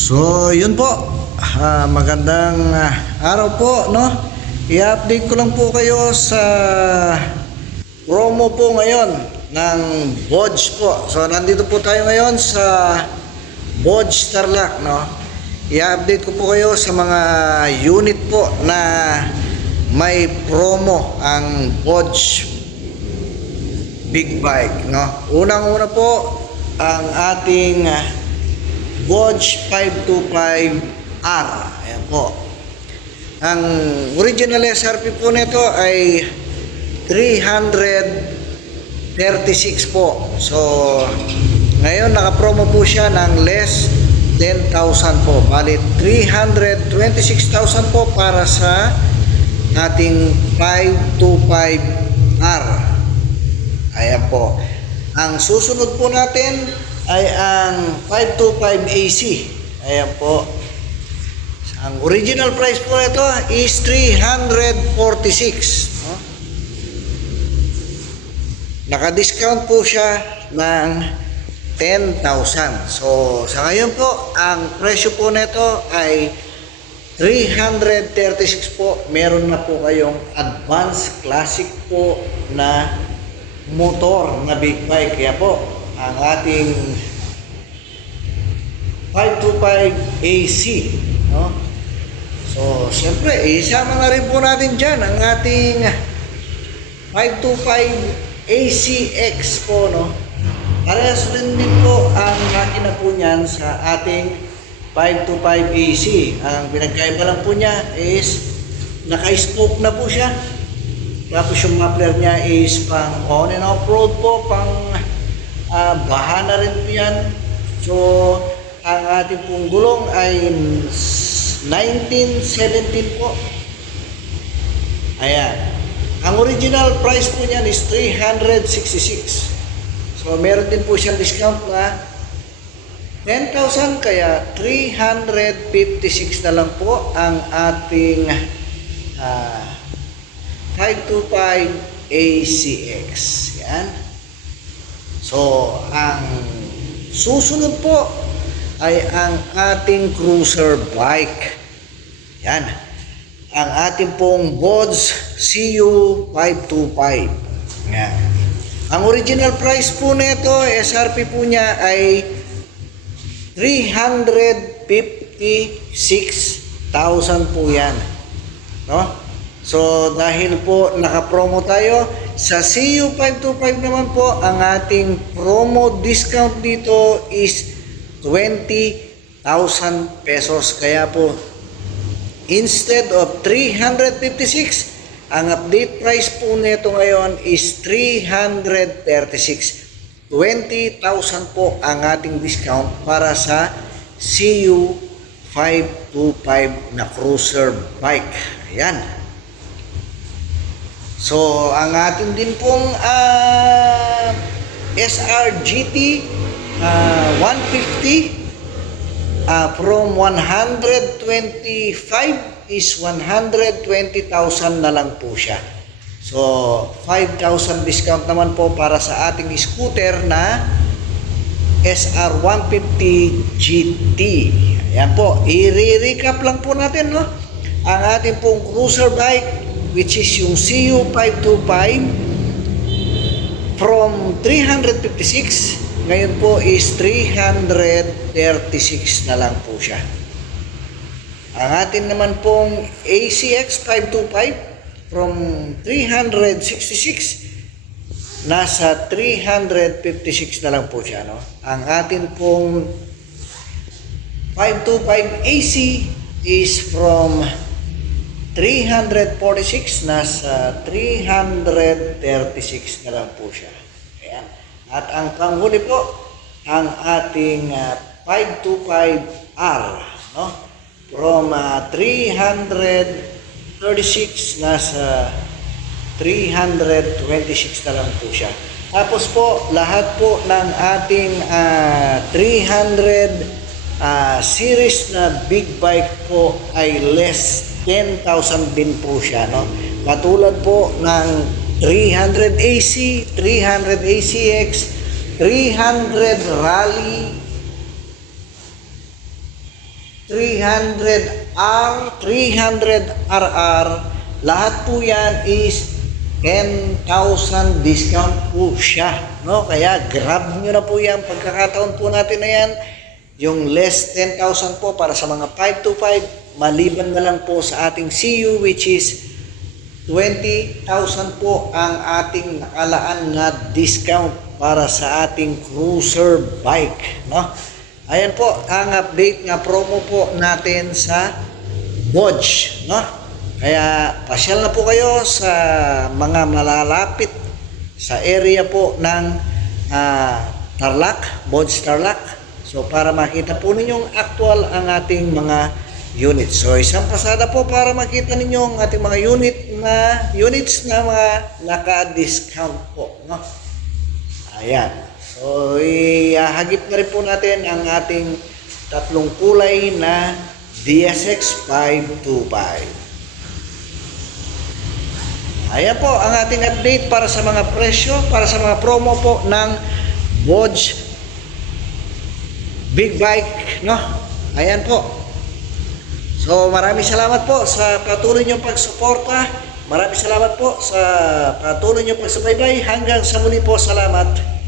So, yun po. Magandang araw po, no? I-update ko lang po kayo sa promo po ngayon ng Bodge po. So, nandito po tayo ngayon sa Bodge Tarlac, no? I-update ko po kayo sa mga unit po na may promo ang Bodge Big Bike, no? Unang-una po ang ating Bodge 525R. Ayan po. Ang original SRP po nito ay 336 po. So, ngayon naka-promo po siya ng less 10,000 po. Bali 326,000 po para sa ating 525R. Ayan po. Ang susunod po natin ay ang 525 AC. Ayan po. Ang original price po nito is 346. No? Naka-discount po siya ng 10,000. So, sa ngayon po, ang presyo po nito ay 336 po. Meron na po kayong advanced classic po na motor na big bike. Kaya po, ang ating 525 AC, no? So, siyempre, isama na rin po natin dyan ang ating 525 ACX po, no? Parehas rin din po ang makina po niyan sa ating 525 AC. Ang pinagkaiba lang po niya is naka-spoke na po siya. Tapos yung muffler niya is pang on and off road po, pang baha na rin po yan. So, ang ating pong gulong ay 1917 po. Ayan. Ang original price po niyan is 366. So, meron din po siyang discount na 10,000, kaya 356 na lang po ang ating 525 ACX. Yan. So, ang susunod po ay ang ating cruiser bike. Yan. Ang ating pong Bodge CU525. Yan. Ang original price po nito, SRP po niya ay 356,000 po yan. No? So, dahil po naka-promo tayo, sa CU525 naman po, ang ating promo discount dito is 20,000 pesos. Kaya po, instead of 356, ang update price po nito ngayon is 336. 20,000 po ang ating discount para sa CU525 na cruiser bike. Ayan. So, ang ating din pong SRGT 150 from 125 is 120,000 na lang po siya. So, 5,000 discount naman po para sa ating scooter na SR150 GT. Ayan po, i-recap lang po natin, no? Ang ating pong cruiser bike, which is yung CU525 from 356, ngayon po is 336 na lang po siya. Ang atin naman pong ACX 525 from 366, nasa 356 na lang po siya, no? Ang atin pong 525 AC is from 346, nasa 336 na lang po siya. Ayan. At ang panghuli po, ang ating 525R, no? From 336, nasa 326 na lang po siya. Tapos po, lahat po ng ating 300 series na big bike po ay less 10,000 din po siya, no? Katulad po ng 300 AC, 300 ACX, 300 Rally, 300R, 300RR, lahat po yan is 10,000 discount po siya, no? Kaya grab nyo na po yan, pagkakataon po natin na yan, yung less 10,000 po para sa mga 525, maliban na lang po sa ating CU which is 20,000 po ang ating nakalaan na discount para sa ating cruiser bike, no? Ayan po ang update nga promo po natin sa Bodge, no? Kaya pasyal na po kayo sa mga malalapit sa area po ng Tarlac, Bodge Tarlac. So para makita po ninyong actual ang ating mga units. So isang pasada po para makita ninyo ang ating mga units na mga naka-discount po, no? Ayan. So ihagip na rin po natin ang ating tatlong kulay na DSX 525. Ayan po ang ating update para sa mga presyo, para sa mga promo po ng Bodge Big Bike, no? Ayan po. So maraming salamat po sa patuloy niyong pagsuporta. Maraming salamat po sa patuloy niyong pagsubaybay. Hanggang sa muli po, salamat.